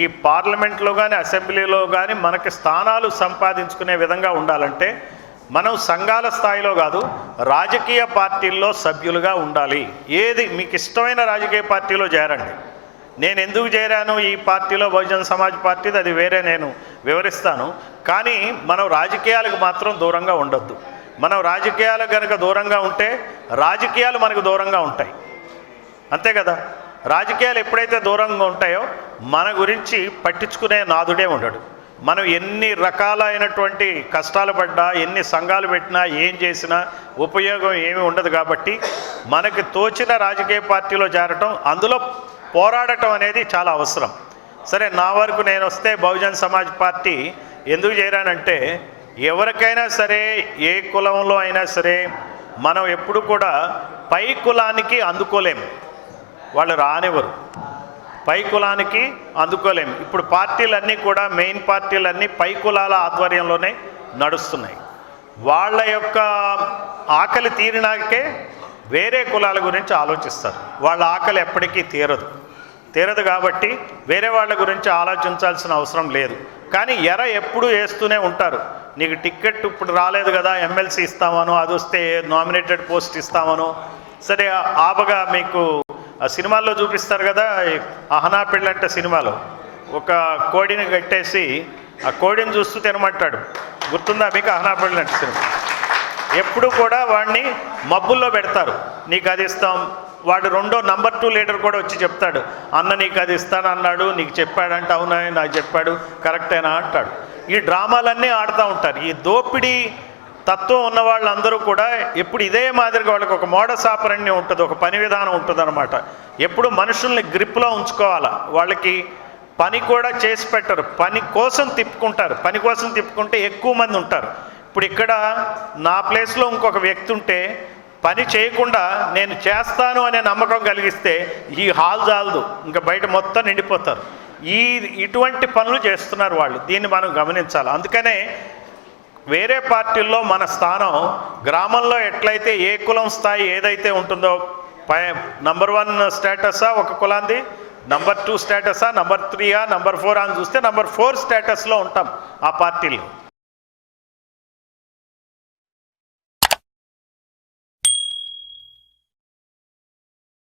ఈ పార్లమెంట్లో కానీ అసెంబ్లీలో కానీ మనకి స్థానాలు సంపాదించుకునే విధంగా ఉండాలంటే మనం సంఘాల స్థాయిలో కాదు రాజకీయ పార్టీల్లో సభ్యులుగా ఉండాలి. ఏది మీకు ఇష్టమైన రాజకీయ పార్టీలో చేరండి. నేను ఎందుకు చేరాను? ఈ పార్టీలో బహుజన సమాజ్ పార్టీది అది వేరే నేను వివరిస్తాను. కానీ మనం రాజకీయాలకు మాత్రం దూరంగా ఉండొద్దు. మనం రాజకీయాలకు కనుక దూరంగా ఉంటే రాజకీయాలు మనకు దూరంగా ఉంటాయి. అంతే కదా? రాజకీయాలు ఎప్పుడైతే దూరంగా ఉంటాయో మన గురించి పట్టించుకునే నాదుడే ఉండడు. మనం ఎన్ని రకాలైనటువంటి కష్టాలు పడ్డా ఎన్ని సంఘాలు పెట్టినా ఏం చేసినా ఉపయోగం ఏమీ ఉండదు కాబట్టి మనకు తోచిన రాజకీయ పార్టీలో చేరటం అందులో పోరాడటం అనేది చాలా అవసరం. సరే నా వరకు నేను వస్తే బహుజన్ సమాజ్ పార్టీ ఎందుకు చేరానంటే ఎవరికైనా సరే ఏ కులంలో అయినా సరే మనం ఎప్పుడు కూడా పై కులానికి అందుకోలేము వాళ్ళు రానివ్వరు. పై కులానికి అందుకోలేము. ఇప్పుడు పార్టీలన్నీ కూడా మెయిన్ పార్టీలన్నీ పై కులాల ఆధ్వర్యంలోనే నడుస్తున్నాయి. వాళ్ళ యొక్క ఆకలి తీరినాకే వేరే కులాల గురించి ఆలోచిస్తారు. వాళ్ళ ఆకలి ఎప్పటికీ తీరదు. తీరదు కాబట్టి వేరే వాళ్ళ గురించి ఆలోచించాల్సిన అవసరం లేదు. కానీ ఎర ఎప్పుడు వేస్తూనే ఉంటారు. నీకు టిక్కెట్ ఇప్పుడు రాలేదు కదా ఎమ్మెల్సీ ఇస్తామనో అది వస్తే నామినేటెడ్ పోస్ట్ ఇస్తామనో సరే ఆపగా మీకు ఆ సినిమాల్లో చూపిస్తారు కదా ఈ అహనా పెళ్ళంటే సినిమాలో. ఒక కోడిని కట్టేసి ఆ కోడిని చూస్తూ తినమంటాడు. గుర్తుందా మీకు అహనా పెళ్ళంటే సినిమా? ఎప్పుడు కూడా వాడిని మబ్బుల్లో పెడతారు. నీకు అది ఇస్తాం. వాడు రెండో నంబర్ టూ లీడర్ కూడా వచ్చి చెప్తాడు. అన్న నీకు అది ఇస్తాను అన్నాడు నీకు చెప్పాడంటే అవునా నాకు చెప్పాడు కరెక్టేనా అంటాడు. ఈ డ్రామాలన్నీ ఆడుతూ ఉంటారు. ఈ దోపిడీ తత్వం ఉన్న వాళ్ళందరూ కూడా ఎప్పుడు ఇదే మాదిరిగా వాళ్ళకి ఒక మోడస్ ఆపరణ్యం ఉంటుంది ఒక పని విధానం ఉంటుంది అనమాట ఎప్పుడు మనుషుల్ని గ్రిప్లో ఉంచుకోవాలా. వాళ్ళకి పని కూడా చేసి పెట్టరు. పని కోసం తిప్పుకుంటారు. పని కోసం తిప్పుకుంటే ఎక్కువ మంది ఉంటారు. ఇప్పుడు ఇక్కడ నా ప్లేస్లో ఇంకొక వ్యక్తి ఉంటే పని చేయకుండా నేను చేస్తాను అనే నమ్మకం కలిగిస్తే ఈ హాల్ జాలదు. ఇంకా బయట మొత్తం నిండిపోతారు. ఈ ఇటువంటి పనులు చేస్తున్నారు వాళ్ళు. దీన్ని మనం గమనించాలి. అందుకనే వేరే పార్టీల్లో మన స్థానం గ్రామంలో ఎట్లయితే ఏ కులం స్థాయి ఏదైతే ఉంటుందో పై నంబర్ వన్ స్టేటసా ఒక కులాంది నంబర్ టూ స్టేటసా నంబర్ త్రీయా నంబర్ ఫోర్ అని చూస్తే నంబర్ ఫోర్ స్టేటస్లో ఉంటాం ఆ పార్టీలో.